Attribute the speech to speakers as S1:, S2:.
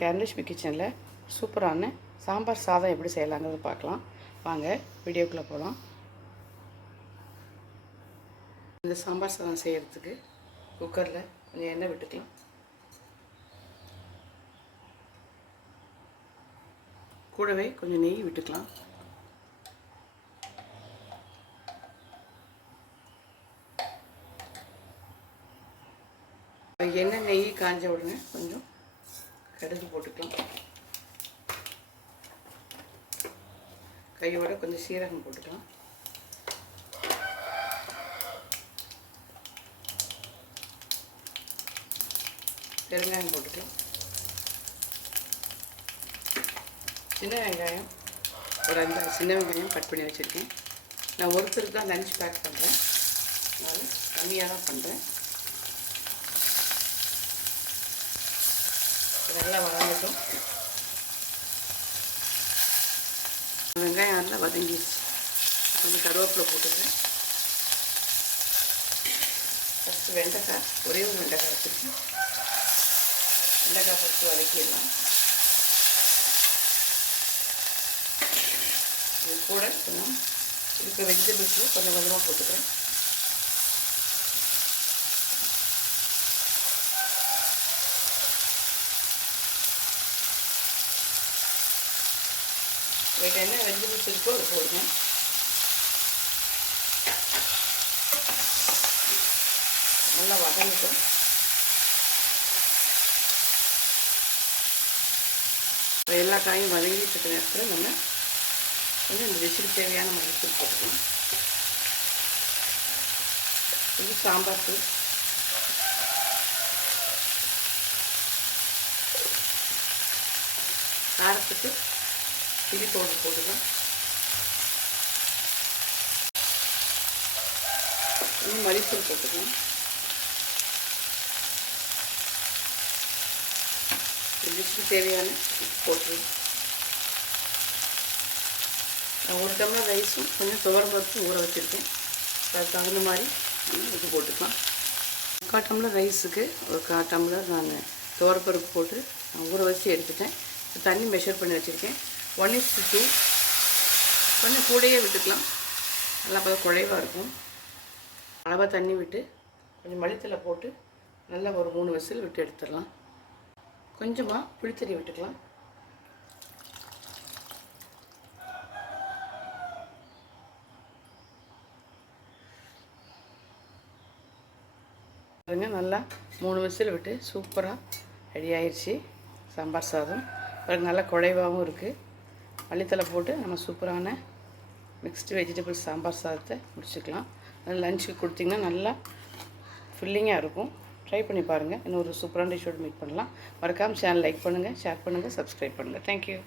S1: கேரளிஷ்மி கிச்சனில் சூப்பரான சாம்பார் சாதம் எப்படி செய்யலாங்கிறத பார்க்கலாம். வாங்க வீடியோக்குள்ளே போகலாம். இந்த சாம்பார் சாதம் செய்கிறதுக்கு குக்கரில் கொஞ்சம் எண்ணெய் விட்டுக்கலாம். கூடவே கொஞ்சம் நெய் விட்டுக்கலாம். எண்ணெய் நெய் காஞ்ச உடனே கொஞ்சம் கடுகு போட்டுக்கலாம். கையோட கொஞ்சம் சீரகம் போட்டுக்கலாம். பெருங்காயம் போட்டுக்கலாம். சின்ன வெங்காயம் ஒரு அந்த சின்ன வெங்காயம் கட் பண்ணி வச்சுருக்கேன். நான் ஒருத்தருக்கு தான் லஞ்ச் பேக் பண்ணுறேன் அதனால் கம்மியாக தான் பண்ணுறேன் நல்லா வதங்கட்டும். வெங்காயம் நல்லா வதங்கிடுச்சு கொஞ்சம் கருவேப்பிலை போட்டுக்கிறேன். ஃபஸ்ட்டு வெண்டைக்காய் ஒரே ஒரு வெண்டைக்காய் வச்சுருக்கேன் வெண்டைக்காய் ஃபஸ்ட்டு வதக்கிடலாம். இது கூட கொஞ்சம் இருக்க வெஜிடபிள்ஸும் கொஞ்சம் கொஞ்சமாக போட்டுக்கிறேன். உங்களுக்கு என்ன வெஜிடபிள்ஸ் இருக்கோ அது போடுங்க. நல்லா வதங்கட்டும். எல்லா காயும் வதங்கிட்டு இருக்கிற நேரத்தில் நம்ம கொஞ்சம் இந்த டிஷ்ஷுக்கு தேவையான மஞ்சள் போட்டுக்கணும் இது சாம்பார் தூள். காரத்துக்கு சில்லி பவுடர் போட்டுக்கலாம் இன்னும் மல்லித்தூள் போட்டுக்கலாம். லிஸ்ட்டு தேவையான உப்பு போட்டுருவோம் நான் ஒரு டம்ளர் ரைஸும் கொஞ்சம் துவரம் பருப்பு ஊற வச்சுருக்கேன். அதுக்கு தகுந்த மாதிரி உப்பு போட்டுக்கலாம். முக்கால் டம்ளர் ரைஸுக்கு ஒரு கால் டம்ளர் நான் துவரப்பருப்பு போட்டு நான் ஊற வச்சு எடுத்துட்டேன். தண்ணி மெஷர் பண்ணி வச்சுருக்கேன். ஒன் இஸ் டூ கொஞ்சம் கூடையே விட்டுக்கலாம். நல்லா பார்த்தா குழைவாக இருக்கும். அளவாக தண்ணி விட்டு கொஞ்சம் மளித்தலை போட்டு நல்லா ஒரு மூணு விசில் விட்டு எடுத்துடலாம். கொஞ்சமாக புளித்தண்ணி விட்டுக்கலாம். பாருங்க நல்லா மூணு விசில் விட்டு சூப்பராக ரெடி ஆயிடுச்சு சாம்பார் சாதம். பாருங்க நல்லா குழைவாகவும் இருக்குது மல்லித்தலை போட்டு நம்ம சூப்பரான மிக்ஸ்டு வெஜிடபிள் சாம்பார் சாதத்தை முடிச்சுக்கலாம். லஞ்சுக்கு கொடுத்திங்கன்னா நல்லா ஃபில்லிங்காக இருக்கும். ட்ரை பண்ணி பாருங்கள் இன்னொரு சூப்பரான டிஷ்ஷோடு மீட் பண்ணலாம். மறக்காமல் சேனல் லைக் பண்ணுங்கள் ஷேர் பண்ணுங்கள் சப்ஸ்கிரைப் பண்ணுங்கள் தேங்க்யூ